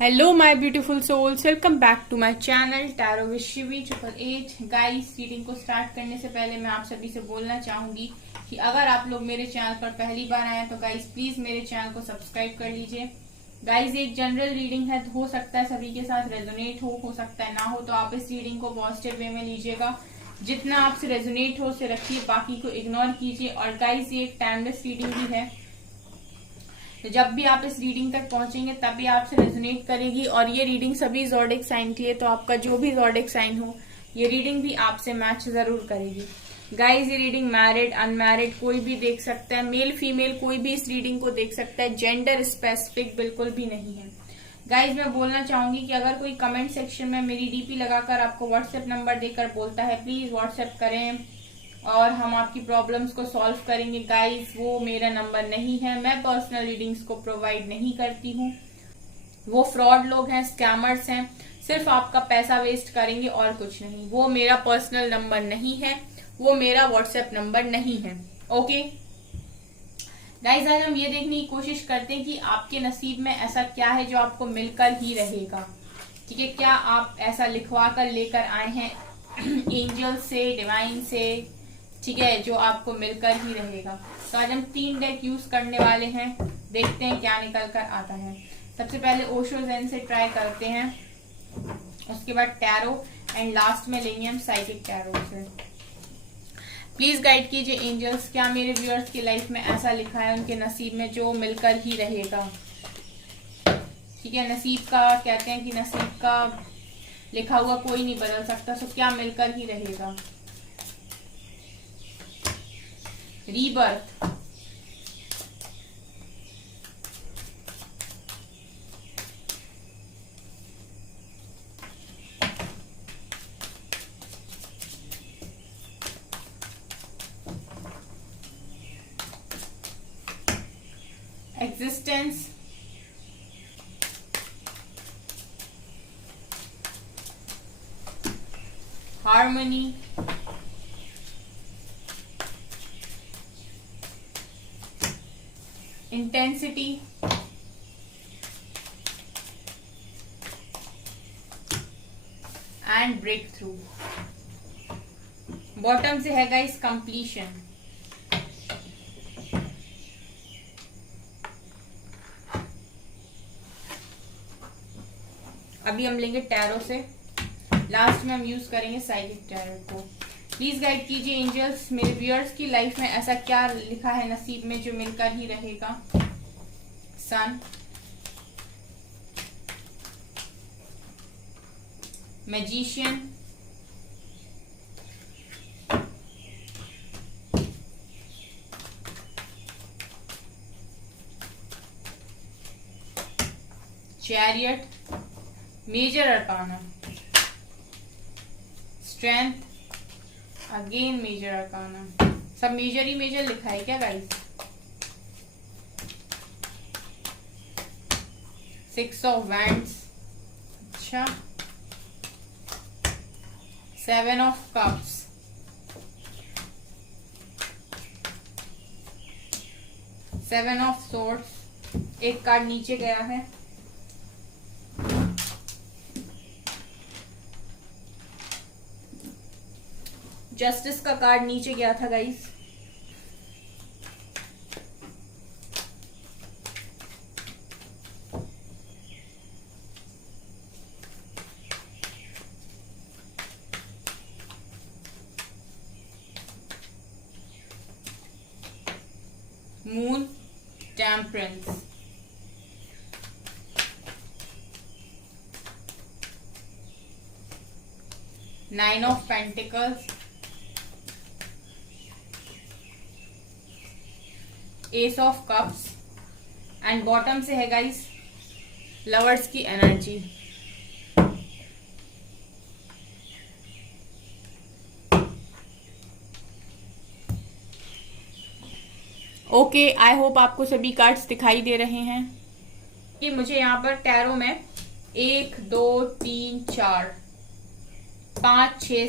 Hello my beautiful souls, welcome back to my channel tarot with Shivi 888। Guys, reading को start करने से पहले मैं आप सभी से बोलना चाहूंगी कि अगर आप लोग मेरे चैनल पर पहली बार आए हैं तो गाइस प्लीज मेरे चैनल को सब्सक्राइब कर लीजिए। गाइस, एक जनरल रीडिंग है, हो सकता है सभी के साथ रेजोनेट हो सकता है ना हो, तो आप इस रीडिंग को पॉजिटिव वे में लीजिएगा। जितना आपसे रेजोनेट हो उसे रखिए, बाकी को इग्नोर कीजिए। और गाइस, ये एक टाइमलेस रीडिंग भी है, तो जब भी आप इस रीडिंग तक पहुंचेंगे तभी आपसे रेजोनेट करेगी। और ये रीडिंग सभी ज़ोडिक साइन के लिए, तो आपका जो भी ज़ोडिक साइन हो ये रीडिंग भी आपसे मैच जरूर करेगी। गाइज, ये रीडिंग मैरिड अनमैरिड कोई भी देख सकता है, मेल फीमेल कोई भी इस रीडिंग को देख सकता है, जेंडर स्पेसिफिक बिल्कुल भी नहीं है। गाइज, मैं बोलना चाहूंगी कि अगर कोई कमेंट सेक्शन में मेरी डीपी लगाकर आपको व्हाट्सएप नंबर देकर बोलता है प्लीज व्हाट्सएप करें और हम आपकी प्रॉब्लम्स को सॉल्व करेंगे, गाइस वो मेरा नंबर नहीं है। मैं पर्सनल रीडिंग्स को प्रोवाइड नहीं करती हूँ, वो फ्रॉड लोग हैं, स्कैमर्स हैं, सिर्फ आपका पैसा वेस्ट करेंगे और कुछ नहीं। वो मेरा पर्सनल नंबर नहीं है, वो मेरा व्हाट्सएप नंबर नहीं है। ओके गाइस, आज हम ये देखने की कोशिश करते हैं कि आपके नसीब में ऐसा क्या है जो आपको मिलकर ही रहेगा। ठीक है, क्या आप ऐसा लिखवा कर लेकर आए हैं एंजल से, डिवाइन से, ठीक है, जो आपको मिलकर ही रहेगा। तो आज हम 3 डेक यूज करने वाले हैं, देखते हैं क्या निकल कर आता है। सबसे पहले ओशो ज़ेन से ट्राई करते हैं, उसके बाद टैरो एंड लास्ट में लेंगे हम साइकिक टैरो से। प्लीज गाइड कीजिए एंजल्स, क्या मेरे व्यूअर्स की लाइफ में ऐसा लिखा है उनके नसीब में जो मिलकर ही रहेगा। ठीक है, नसीब का कहते हैं कि नसीब का लिखा हुआ कोई नहीं बदल सकता, सो क्या मिलकर ही रहेगा। Rebirth, existence, harmony, intensity, and breakthrough. Bottom से है गाइस कंप्लीशन। अभी हम लेंगे टैरो से, लास्ट में हम यूज करेंगे साइकिक टैरो को। प्लीज गाइड कीजिए एंजल्स, मेरे व्यूअर्स की लाइफ में ऐसा क्या लिखा है नसीब में जो मिलकर ही रहेगा। Sun, magician, chariot, major arcana, strength, again major arcana. सब मेजर ही मेजर लिखा है क्या गाइस। 6 ऑफ वैंड्स, अच्छा, 7 ऑफ कप्स, 7 ऑफ सोर्ड्स, एक कार्ड नीचे गया है, जस्टिस का कार्ड नीचे गया था guys, moon, temperance, nine of pentacles, ace of cups and bottom से है गाइस लवर्स की एनर्जी। ओके, आई होप आपको सभी कार्ड्स दिखाई दे रहे हैं कि मुझे यहाँ पर टैरो में 1 2 3 4 5 6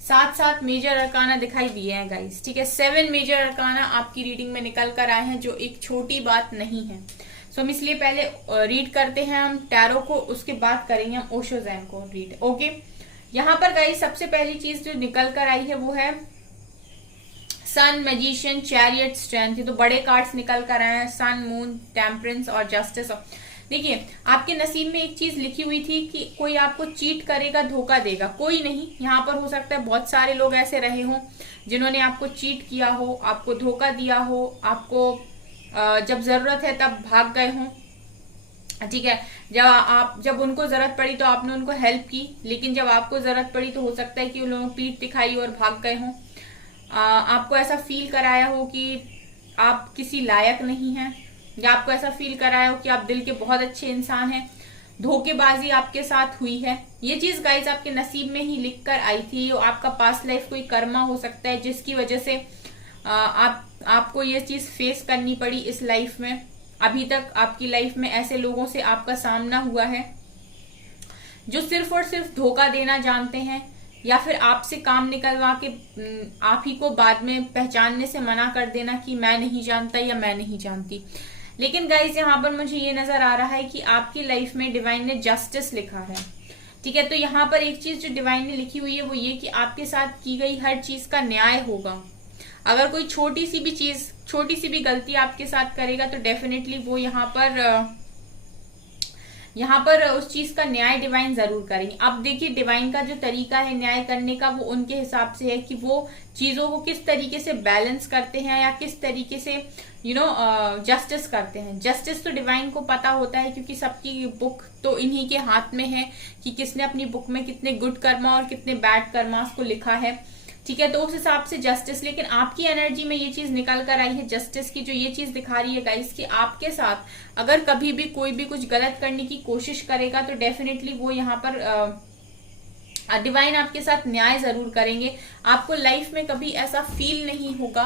7 7 मेजर अरकाना दिखाई दिए हैं गाइस। ठीक है, 7 मेजर अरकाना आपकी रीडिंग में निकल कर आए हैं, जो एक छोटी बात नहीं है। सो हम इसलिए पहले रीड करते हैं हम टैरो को, उसके बाद करेंगे हम ओशो ज़ेन को रीड। ओके, यहाँ पर गाइस सबसे पहली चीज जो निकल कर आई है वो है सन, मैजिशियन, चैरियट, स्ट्रेंथ। ये तो बड़े कार्ड्स निकल कर आए हैं, सन, मून, टेम्परेंस और जस्टिस। देखिए आपके नसीब में एक चीज लिखी हुई थी कि कोई आपको चीट करेगा, धोखा देगा। कोई नहीं, यहाँ पर हो सकता है बहुत सारे लोग ऐसे रहे हों जिन्होंने आपको चीट किया हो, आपको धोखा दिया हो, आपको जब जरूरत है तब भाग गए हों। ठीक है, जब उनको जरूरत पड़ी तो आपने उनको हेल्प की, लेकिन जब आपको जरूरत पड़ी तो हो सकता है कि उन लोगों ने पीठ दिखाई और भाग गए हों। आपको ऐसा फील कराया हो कि आप किसी लायक नहीं हैं, या आपको ऐसा फील कराया हो कि आप दिल के बहुत अच्छे इंसान हैं। धोखेबाजी आपके साथ हुई है। ये चीज गाइज आपके नसीब में ही लिख कर आई थी। आपका पास्ट लाइफ कोई कर्मा हो सकता है जिसकी वजह से आपको ये चीज फेस करनी पड़ी इस लाइफ में। अभी तक आपकी लाइफ में ऐसे लोगों से आपका सामना हुआ है जो सिर्फ और सिर्फ धोखा देना जानते हैं, या फिर आपसे काम निकलवा के आप ही को बाद में पहचानने से मना कर देना कि मैं नहीं जानता या मैं नहीं जानती। लेकिन गाइज यहाँ पर मुझे ये नजर आ रहा है कि आपकी लाइफ में डिवाइन ने जस्टिस लिखा है। ठीक है, तो यहाँ पर एक चीज जो डिवाइन ने लिखी हुई है वो ये कि आपके साथ की गई हर चीज का न्याय होगा। अगर कोई छोटी सी भी चीज, छोटी सी भी गलती आपके साथ करेगा तो डेफिनेटली वो यहाँ पर उस चीज का न्याय डिवाइन जरूर करेंगे। अब देखिए डिवाइन का जो तरीका है न्याय करने का वो उनके हिसाब से है कि वो चीजों को किस तरीके से बैलेंस करते हैं या किस तरीके से जस्टिस करते हैं। जस्टिस तो डिवाइन को पता होता है, क्योंकि सबकी बुक तो इन्हीं के हाथ में है कि किसने अपनी बुक में कितने गुड कर्मा और कितने बैड कर्मास को लिखा है। ठीक है, तो उस हिसाब से जस्टिस। लेकिन आपकी एनर्जी में ये चीज निकल कर आई है जस्टिस की, जो ये चीज दिखा रही है गाइस कि आपके साथ अगर कभी भी कोई भी कुछ गलत करने की कोशिश करेगा तो डेफिनेटली वो यहाँ पर डिवाइन आपके साथ न्याय जरूर करेंगे। आपको लाइफ में कभी ऐसा फील नहीं होगा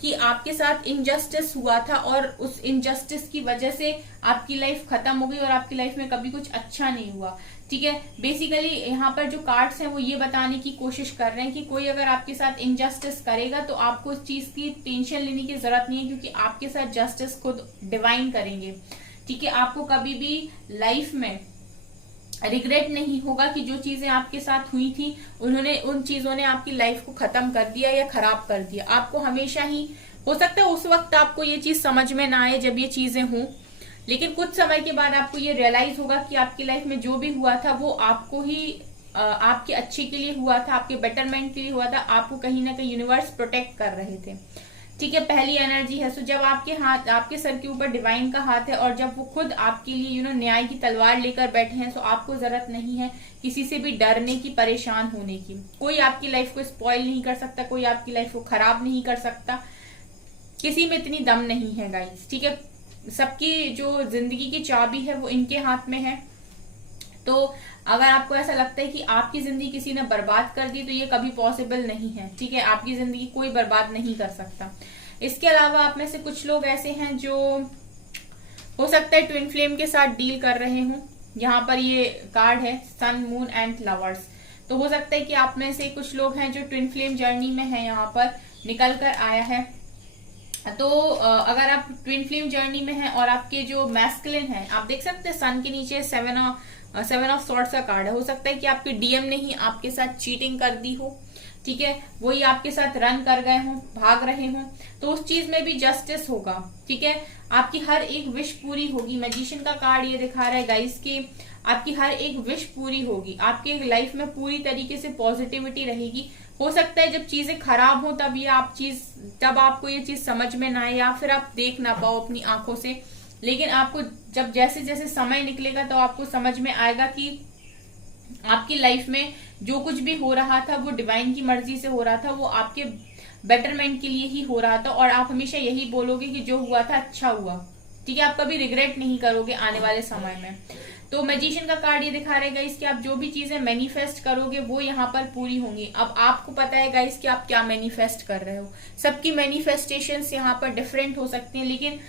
कि आपके साथ इनजस्टिस हुआ था और उस इनजस्टिस की वजह से आपकी लाइफ खत्म हो गई और आपकी लाइफ में कभी कुछ अच्छा नहीं हुआ। ठीक है, बेसिकली यहाँ पर जो कार्ड्स हैं वो ये बताने की कोशिश कर रहे हैं कि कोई अगर आपके साथ इनजस्टिस करेगा तो आपको इस चीज की टेंशन लेने की जरूरत नहीं है, क्योंकि आपके साथ जस्टिस खुद डिवाइन करेंगे। ठीक है, आपको कभी भी लाइफ में रिग्रेट नहीं होगा कि जो चीजें आपके साथ हुई थी उन चीजों ने आपकी लाइफ को खत्म कर दिया या खराब कर दिया। आपको हमेशा ही, हो सकता है उस वक्त आपको ये चीज समझ में ना आए जब ये चीजें हों, लेकिन कुछ समय के बाद आपको ये रियलाइज होगा कि आपकी लाइफ में जो भी हुआ था वो आपको ही आपके अच्छे के लिए हुआ था, आपके बेटरमेंट के लिए हुआ था। आपको कहीं ना कहीं यूनिवर्स प्रोटेक्ट कर रहे थे। ठीक है, पहली एनर्जी है। सो जब आपके सर के ऊपर डिवाइन का हाथ है और जब वो खुद आपके लिए न्याय की तलवार लेकर बैठे हैं, तो आपको जरूरत नहीं है किसी से भी डरने की, परेशान होने की। कोई आपकी लाइफ को स्पॉइल नहीं कर सकता, कोई आपकी लाइफ को खराब नहीं कर सकता। किसी में इतनी दम नहीं है गाइस। ठीक है, सबकी जो जिंदगी की चाबी है वो इनके हाथ में है। तो अगर आपको ऐसा लगता है कि आपकी जिंदगी किसी ने बर्बाद कर दी तो ये कभी पॉसिबल नहीं है। ठीक है, आपकी जिंदगी कोई बर्बाद नहीं कर सकता। इसके अलावा आप में से कुछ लोग ऐसे हैं जो हो सकता है ट्विन फ्लेम के साथ डील कर रहे हों। यहाँ पर ये कार्ड है सन, मून एंड लवर्स। तो हो सकता है कि आप में से कुछ लोग हैं जो ट्विन फ्लेम जर्नी में है, यहाँ पर निकल कर आया है। तो अगर आप ट्विन फ्लेम जर्नी में हैं और आपके जो मैस्कुलिन है, आप देख सकते हैं सन के नीचे सेवन ऑफ सॉर्ड्स का कार्ड है। हो सकता है कि आपके डीएम ने ही आपके साथ चीटिंग कर दी हो। ठीक है, वही आपके साथ रन कर गए हों, भाग रहे हों, तो उस चीज में भी जस्टिस होगा। ठीक है, आपकी हर एक विश पूरी होगी। मैजिशियन का कार्ड ये दिखा रहा है गाइस कि आपकी हर एक विश पूरी होगी। आपकी लाइफ में पूरी तरीके से पॉजिटिविटी रहेगी। हो सकता है जब चीजें खराब हो तब आपको ये चीज समझ में ना आए या फिर आप देख ना पाओ अपनी आंखों से, लेकिन आपको जब जैसे जैसे समय निकलेगा तो आपको समझ में आएगा कि आपकी लाइफ में जो कुछ भी हो रहा था वो डिवाइन की मर्जी से हो रहा था, वो आपके बेटरमेंट के लिए ही हो रहा था। और आप हमेशा यही बोलोगे कि जो हुआ था अच्छा हुआ। ठीक है, आप कभी रिग्रेट नहीं करोगे आने वाले समय में। तो मैजिशियन का कार्ड ये दिखा रहेगा इसकी आप जो भी चीजें मैनिफेस्ट करोगे वो यहाँ पर पूरी होंगी। अब आपको पता है गाइस कि आप क्या मैनिफेस्ट कर रहे हो। सबकी मैनिफेस्टेशंस यहाँ पर डिफरेंट हो सकती हैं, लेकिन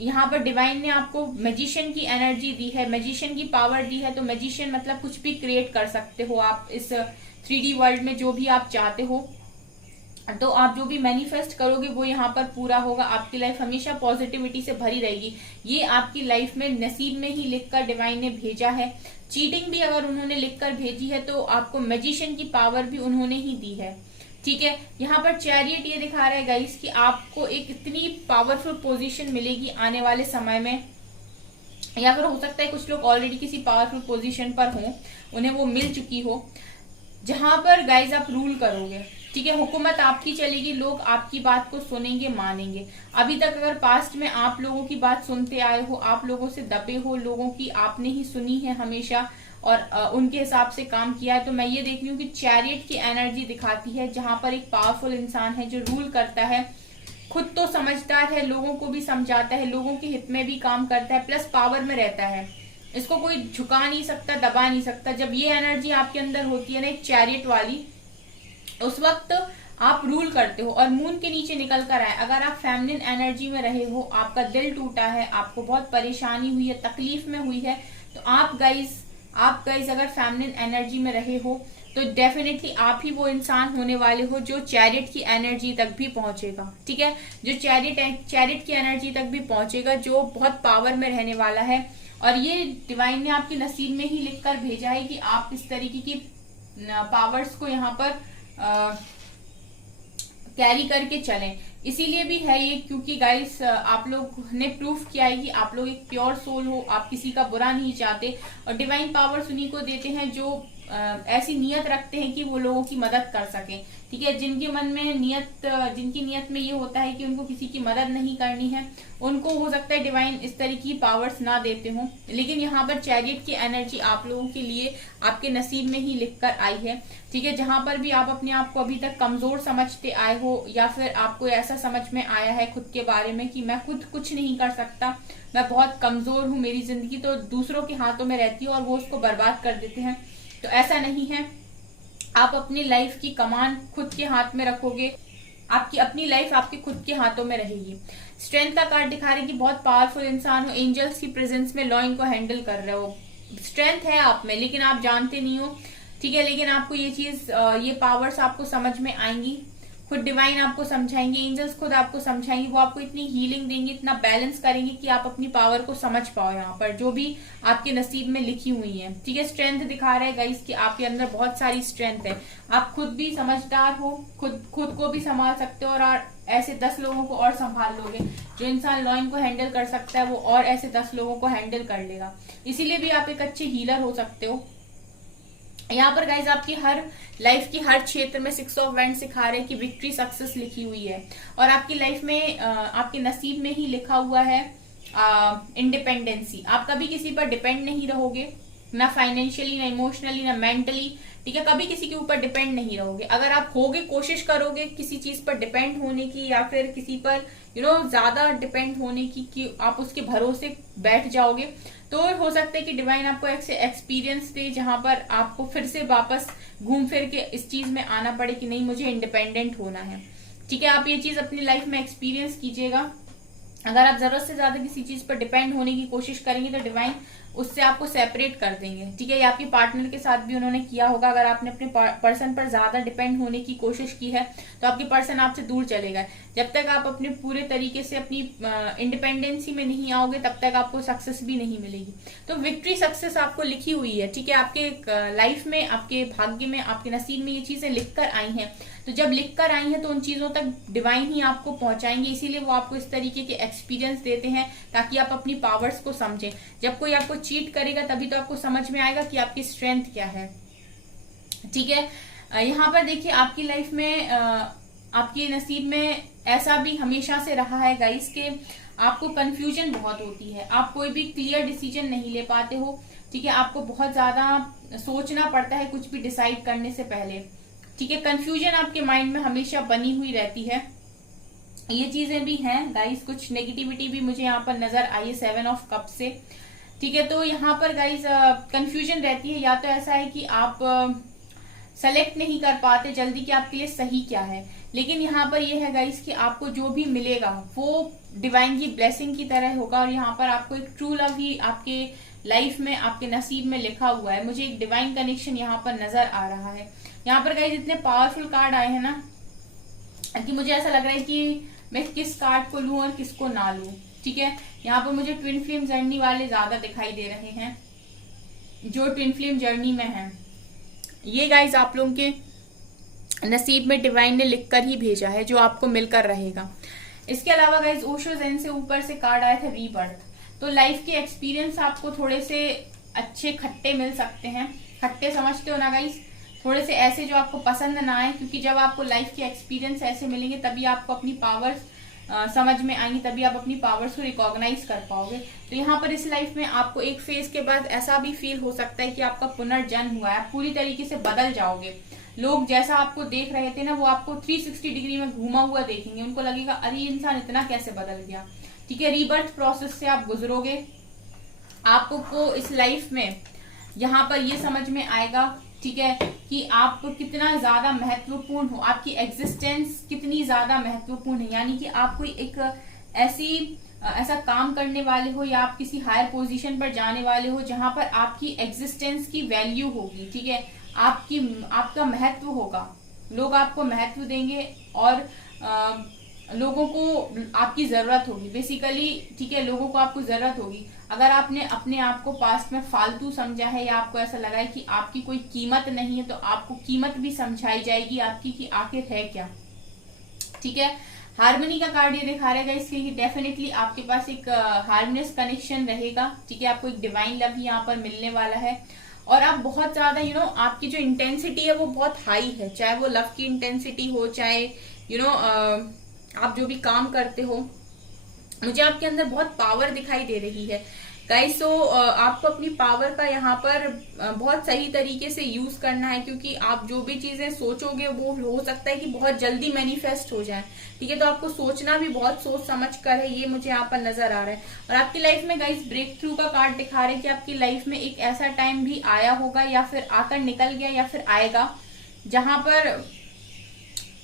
यहाँ पर डिवाइन ने आपको मैजिशियन की एनर्जी दी है, मैजिशियन की पावर दी है। तो मैजिशियन मतलब कुछ भी क्रिएट कर सकते हो आप इस 3D वर्ल्ड में, जो भी आप चाहते हो तो आप जो भी मैनिफेस्ट करोगे वो यहाँ पर पूरा होगा। आपकी लाइफ हमेशा पॉजिटिविटी से भरी रहेगी। ये आपकी लाइफ में नसीब में ही लिखकर डिवाइन ने भेजा है। चीटिंग भी अगर उन्होंने लिखकर भेजी है तो आपको मैजिशियन की पावर भी उन्होंने ही दी है। ठीक है, यहाँ पर चैरियट ये दिखा रहा है गाइस कि आपको एक इतनी पावरफुल पोजीशन मिलेगी आने वाले समय में, या फिर हो सकता है कुछ लोग ऑलरेडी किसी पावरफुल पोजीशन पर हों, उन्हें वो मिल चुकी हो, जहां पर गाइस आप रूल करोगे। ठीक है, हुकूमत आपकी चलेगी, लोग आपकी बात को सुनेंगे, मानेंगे। अभी तक अगर पास्ट में आप लोगों की बात सुनते आए हो, आप लोगों से दबे हो, लोगों की आपने ही सुनी है हमेशा और उनके हिसाब से काम किया है, तो मैं ये देख रही हूँ कि चैरियट की एनर्जी दिखाती है, जहां पर एक पावरफुल इंसान है जो रूल करता है, खुद तो समझदार है, लोगों को भी समझाता है, लोगों के हित में भी काम करता है, प्लस पावर में रहता है। इसको कोई झुका नहीं सकता, दबा नहीं सकता। जब ये एनर्जी आपके अंदर होती है ना, एक चैरियट वाली, उस वक्त आप रूल करते हो। और मून के नीचे निकल कर आए, अगर आप फेमिनिन एनर्जी में रहे हो, आपका दिल टूटा है, आपको बहुत परेशानी हुई है, तकलीफ में हुई है, तो आप गाइज अगर फेमिनिन एनर्जी में रहे हो तो डेफिनेटली आप ही वो इंसान होने वाले हो जो चैरियट की एनर्जी तक भी पहुंचेगा। ठीक है, जो चैरियट की एनर्जी तक भी पहुंचेगा, जो बहुत पावर में रहने वाला है। और ये डिवाइन ने आपके नसीब में ही लिखकर भेजा है कि आप इस तरीके की पावर्स को यहाँ पर कैरी करके चलें। इसीलिए भी है ये, क्योंकि गाइस आप लोग ने प्रूफ किया है कि आप लोग एक प्योर सोल हो, आप किसी का बुरा नहीं चाहते। और डिवाइन पावर्स उन्हीं को देते हैं जो ऐसी नियत रखते हैं कि वो लोगों की मदद कर सके। ठीक है, जिनके मन में जिनकी नियत में ये होता है कि उनको किसी की मदद नहीं करनी है, उनको हो सकता है डिवाइन इस तरह की पावर्स ना देते हो। लेकिन यहाँ पर चैरियट की एनर्जी आप लोगों के लिए आपके नसीब में ही लिख कर आई है। ठीक है, जहां पर भी आप अपने आप को अभी तक कमजोर समझते आए हो, या फिर आपको ऐसा समझ में आया है खुद के बारे में कि मैं खुद कुछ नहीं कर सकता, मैं बहुत कमजोर हूँ, मेरी जिंदगी तो दूसरों के हाथों में रहती है और वो उसको बर्बाद कर देते हैं, तो ऐसा नहीं है। आप अपनी लाइफ की कमान खुद के हाथ में रखोगे, आपकी अपनी लाइफ आपके खुद के हाथों में रहेगी। स्ट्रेंथ का कार्ड दिखा रहे कि बहुत पावरफुल इंसान हो, एंजल्स की प्रेजेंस में लॉ इनको हैंडल कर रहे हो। स्ट्रेंथ है आप में, लेकिन आप जानते नहीं हो। ठीक है, लेकिन आपको ये चीज, ये पावर्स आपको समझ में आएंगी, खुद डिवाइन आपको समझाएंगे, एंजल्स खुद आपको समझाएंगे, वो आपको इतनी हीलिंग देंगे, इतना बैलेंस करेंगे कि आप अपनी पावर को समझ पाओ यहाँ पर, जो भी आपके नसीब में लिखी हुई है। ठीक है, स्ट्रेंथ दिखा रहे हैं गाइस कि आपके अंदर बहुत सारी स्ट्रेंथ है, आप खुद भी समझदार हो, खुद को भी संभाल सकते हो, और ऐसे 10 लोगों को और संभाल लोगे। जो इंसान लॉइन को हैंडल कर सकता है वो और ऐसे 10 लोगों को हैंडल कर लेगा। इसीलिए भी आप एक अच्छे हीलर हो सकते हो। यहाँ पर गाइज आपकी हर लाइफ की हर क्षेत्र में 6 ऑफ वैंड सिखा रहे हैं कि विक्ट्री सक्सेस लिखी हुई है, और आपकी लाइफ में आपके नसीब में ही लिखा हुआ है इंडिपेंडेंसी। आप कभी किसी पर डिपेंड नहीं रहोगे, ना फाइनेंशियली, ना इमोशनली, ना मेंटली। ठीक है, कभी किसी के ऊपर डिपेंड नहीं रहोगे। अगर आप होगे, कोशिश करोगे किसी चीज पर डिपेंड होने की, या फिर किसी पर ज्यादा डिपेंड होने की, कि आप उसके भरोसे बैठ जाओगे, तो हो सकता है कि डिवाइन आपको एक एक्सपीरियंस दे जहां पर आपको फिर से वापस घूम फिर के इस चीज में आना पड़े कि नहीं, मुझे इंडिपेंडेंट होना है। ठीक है, आप ये चीज अपनी लाइफ में एक्सपीरियंस कीजिएगा। अगर आप जरूरत से ज्यादा किसी चीज पर डिपेंड होने की कोशिश करेंगे तो डिवाइन उससे आपको सेपरेट कर देंगे। ठीक है, ये आपके पार्टनर के साथ भी उन्होंने किया होगा। अगर आपने अपने पर्सन पर ज्यादा डिपेंड होने की कोशिश की है तो आपके पर्सन आपसे दूर चले गए। जब तक आप अपने पूरे तरीके से अपनी इंडिपेंडेंसी में नहीं आओगे तब तक आपको सक्सेस भी नहीं मिलेगी। तो विक्ट्री सक्सेस आपको लिखी हुई है। ठीक है, आपके लाइफ में, आपके भाग्य में, आपके नसीब में ये चीजें लिख कर आई हैं। तो जब लिख कर आई हैं तो उन चीजों तक डिवाइन ही आपको पहुंचाएंगे। इसीलिए वो आपको इस तरीके के एक्सपीरियंस देते हैं ताकि आप अपनी पावर्स को समझें। जब कोई आपको चीट करेगा तभी तो आपको समझ में आएगा कि आपकी स्ट्रेंथ क्या है। ठीक है, यहाँ पर देखिए आपकी लाइफ में, आपके नसीब में ऐसा भी हमेशा से रहा है गाइस के आपको कंफ्यूजन बहुत होती है, आप कोई भी क्लियर डिसीजन नहीं ले पाते हो। ठीक है, आपको बहुत ज्यादा सोचना पड़ता है कुछ भी डिसाइड करने से पहले। ठीक है, कंफ्यूजन आपके माइंड में हमेशा बनी हुई रहती है। ये चीजें भी हैं गाइस, कुछ नेगेटिविटी भी मुझे यहाँ पर नजर आई है 7 ऑफ कप से। ठीक है, तो यहाँ पर गाइस कंफ्यूजन रहती है, या तो ऐसा है कि आप सेलेक्ट नहीं कर पाते जल्दी कि आपके लिए सही क्या है। लेकिन यहाँ पर ये है गाइस कि आपको जो भी मिलेगा वो डिवाइन की ब्लेसिंग की तरह होगा, और यहाँ पर आपको एक ट्रू लव ही आपके लाइफ में, आपके नसीब में लिखा हुआ है। मुझे एक डिवाइन कनेक्शन यहाँ पर नजर आ रहा है। यहाँ पर गाइस इतने पावरफुल कार्ड आए हैं ना, कि मुझे ऐसा लग रहा है कि मैं किस कार्ड को लूं और किसको ना लूं। ठीक है, यहाँ पर मुझे ट्विन फ्लेम जर्नी वाले ज्यादा दिखाई दे रहे हैं, जो ट्विन फ्लेम जर्नी में है। ये गाइज आप लोगों के नसीब में डिवाइन ने लिखकर ही भेजा है, जो आपको मिलकर रहेगा। इसके अलावा गाइज ओशो ज़ेन से ऊपर से कार्ड आया था रीबर्थ। तो लाइफ के एक्सपीरियंस आपको थोड़े से अच्छे खट्टे मिल सकते हैं। खट्टे समझते हो ना गाइज, थोड़े से ऐसे जो आपको पसंद ना आए, क्योंकि जब आपको लाइफ के एक्सपीरियंस ऐसे मिलेंगे तभी आपको अपनी पावर्स समझ में आएंगी, तभी आप अपनी पावर्स को रिकॉग्नाइज कर पाओगे। तो यहाँ पर इस लाइफ में आपको एक फेज के बाद ऐसा भी फील हो सकता है कि आपका पुनर्जन्म हुआ है, आप पूरी तरीके से बदल जाओगे। लोग जैसा आपको देख रहे थे ना, वो आपको 360 डिग्री में घूमा हुआ देखेंगे, उनको लगेगा अरे इंसान इतना कैसे बदल गया। ठीक है, रीबर्थ प्रोसेस से आप गुजरोगे। आपको इस लाइफ में यहाँ पर ये समझ में आएगा, ठीक है, कि आप कितना ज्यादा महत्वपूर्ण हो, आपकी एग्जिस्टेंस कितनी ज्यादा महत्वपूर्ण है। यानी कि आप कोई एक ऐसा काम करने वाले हो या आप किसी हायर पोजीशन पर जाने वाले हो जहां पर आपकी एग्जिस्टेंस की वैल्यू होगी। ठीक है, आपका महत्व होगा, लोग आपको महत्व देंगे और लोगों को आपकी जरूरत होगी बेसिकली। ठीक है, लोगों को आपको जरूरत होगी। अगर आपने अपने आप को पास्ट में फालतू समझा है या आपको ऐसा लगा है कि आपकी कोई कीमत नहीं है, तो आपको कीमत भी समझाई जाएगी आपकी कि आखिर है क्या। ठीक है, हार्मनी का कार्ड ये दिखा रहेगा इसके कि डेफिनेटली आपके पास एक हार्मोनियस कनेक्शन रहेगा। ठीक है, आपको एक डिवाइन लव यहाँ पर मिलने वाला है और आप बहुत ज्यादा आपकी जो इंटेंसिटी है वो बहुत हाई है, चाहे वो लव की इंटेंसिटी हो, चाहे आप जो भी काम करते हो, मुझे आपके अंदर बहुत पावर दिखाई दे रही है गाइस। सो आपको अपनी पावर का यहाँ पर बहुत सही तरीके से यूज करना है, क्योंकि आप जो भी चीजें सोचोगे वो हो सकता है कि बहुत जल्दी मैनिफेस्ट हो जाए। ठीक है, तो आपको सोचना भी बहुत सोच समझ कर है, ये मुझे यहाँ पर नजर आ रहा है। और आपकी लाइफ में गाइस ब्रेक थ्रू का कार्ड दिखा रहे हैं कि आपकी लाइफ में एक ऐसा टाइम भी आया होगा या फिर आकर निकल गया या फिर आएगा, जहां पर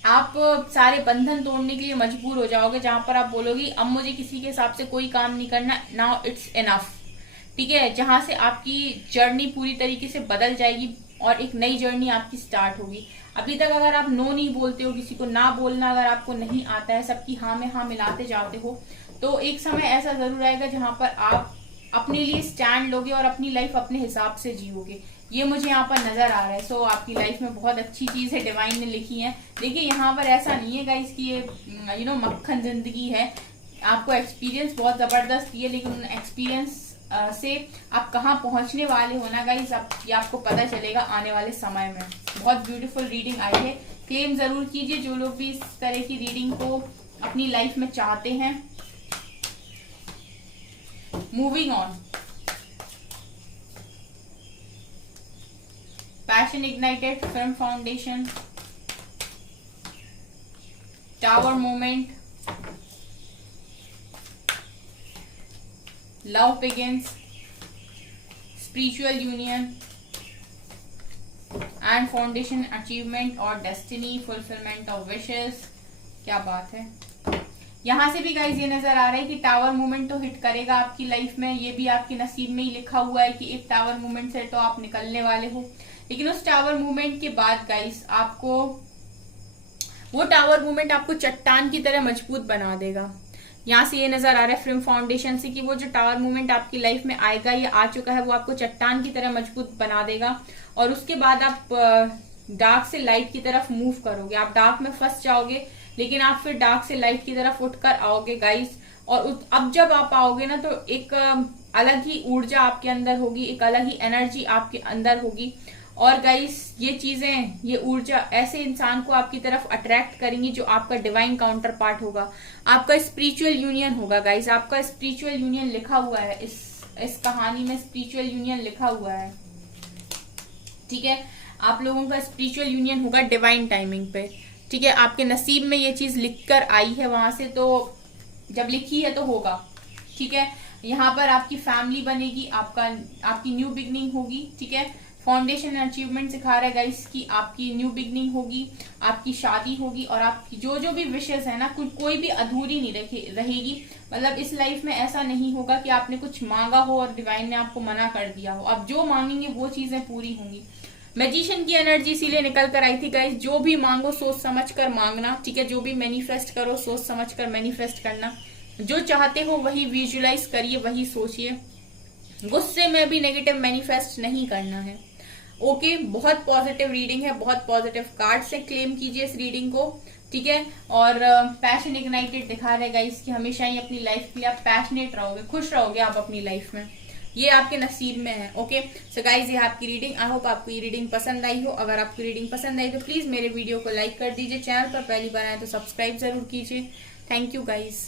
आप सारे बंधन तोड़ने के लिए मजबूर हो जाओगे, जहां पर आप बोलोगे अब मुझे किसी के हिसाब से कोई काम नहीं करना, नाउ इट्स इनफ। ठीक है, जहां से आपकी जर्नी पूरी तरीके से बदल जाएगी और एक नई जर्नी आपकी स्टार्ट होगी। अभी तक अगर आप नो नहीं बोलते हो, किसी को ना बोलना अगर आपको नहीं आता है, सबकी हाँ में हाँ मिलाते जाते हो, तो एक समय ऐसा जरूर आएगा जहां पर आप अपने लिए स्टैंड लोगे और अपनी लाइफ अपने हिसाब से जियोगे। ये मुझे यहाँ पर नजर आ रहा है। सो आपकी लाइफ में बहुत अच्छी चीज है डिवाइन ने लिखी है। देखिए यहाँ पर ऐसा नहीं है गाइस कि ये मक्खन जिंदगी है, आपको एक्सपीरियंस बहुत जबरदस्त है, लेकिन उन एक्सपीरियंस से आप कहाँ पहुंचने वाले हो ना गाइस, ये आपको पता चलेगा आने वाले समय में। बहुत ब्यूटीफुल रीडिंग आई है, क्लेम जरूर कीजिए जो लोग भी इस तरह की रीडिंग को अपनी लाइफ में चाहते हैं। Moving on, passion ignited, film foundation, tower moment, love begins, spiritual union and foundation, achievement और डेस्टिनी, फुलफिलमेंट ऑफ विशेस। क्या बात है, यहां से भी गाइज ये नजर आ रहा है कि टावर मूवमेंट तो हिट करेगा आपकी लाइफ में। ये भी आपके नसीब में ही लिखा हुआ है कि एक टावर मूवमेंट से तो आप निकलने वाले हो। लेकिन उस टावर मूवमेंट के बाद गाइस आपको वो टावर मूवमेंट आपको चट्टान की तरह मजबूत बना देगा। यहाँ से ये नजर आ रहा है फिल्म फाउंडेशन से कि वो जो टावर मूवमेंट आपकी लाइफ में आएगा, ये आ चुका है, वो आपको चट्टान की तरह मजबूत बना देगा। और उसके बाद आप डार्क से लाइट की तरफ मूव करोगे। आप डार्क में फंस जाओगे, लेकिन आप फिर डार्क से लाइट की तरफ उठकर आओगे गाइस। और अब जब आप आओगे ना, तो एक अलग ही ऊर्जा आपके अंदर होगी, एक अलग ही एनर्जी आपके अंदर होगी। और गाइस ये चीजें, ये ऊर्जा ऐसे इंसान को आपकी तरफ अट्रैक्ट करेंगी जो आपका डिवाइन काउंटर पार्ट होगा, आपका स्पिरिचुअल यूनियन होगा गाइस। आपका स्पिरिचुअल यूनियन लिखा हुआ है इस कहानी में, स्पिरिचुअल यूनियन लिखा हुआ है। ठीक है, आप लोगों का स्पिरिचुअल यूनियन होगा डिवाइन टाइमिंग पे। ठीक है, आपके नसीब में ये चीज लिखकर आई है वहां से, तो जब लिखी है तो होगा। ठीक है, यहाँ पर आपकी फैमिली बनेगी, आपकी न्यू बिगनिंग होगी। ठीक है, फाउंडेशन एंड अचीवमेंट सिखा रहा है गाइस कि आपकी न्यू बिगनिंग होगी, आपकी शादी होगी और आपकी जो भी विशेष है ना, कोई भी अधूरी नहीं रहेगी। मतलब इस लाइफ में ऐसा नहीं होगा कि आपने कुछ मांगा हो और डिवाइन ने आपको मना कर दिया हो। अब जो मांगेंगे वो चीजें पूरी होंगी। मैजिशियन की एनर्जी इसीलिए निकल कर आई थी गाइस, जो भी मांगो सोच समझ कर मांगना, ठीक है। जो भी मैनिफेस्ट करो सोच समझ कर मैनिफेस्ट करना। जो चाहते हो वही विजुलाइज करिए, वही सोचिए। गुस्से में भी नेगेटिव मैनिफेस्ट नहीं करना है। ओके, बहुत पॉजिटिव रीडिंग है, बहुत पॉजिटिव कार्ड से क्लेम कीजिए इस रीडिंग को, ठीक है। और पैशन इग्नाइटेड दिखा रहे गाइस कि हमेशा ही अपनी लाइफ के लिए आप पैशनेट रहोगे, खुश रहोगे आप अपनी लाइफ में, ये आपके नसीब में है। ओके सो गाइज, ये आपकी रीडिंग। आई होप आपको ये रीडिंग पसंद आई हो। अगर आपकी रीडिंग पसंद आई तो प्लीज मेरे वीडियो को लाइक कर दीजिए, चैनल पर पहली बार आए तो सब्सक्राइब जरूर कीजिए। Thank you guys.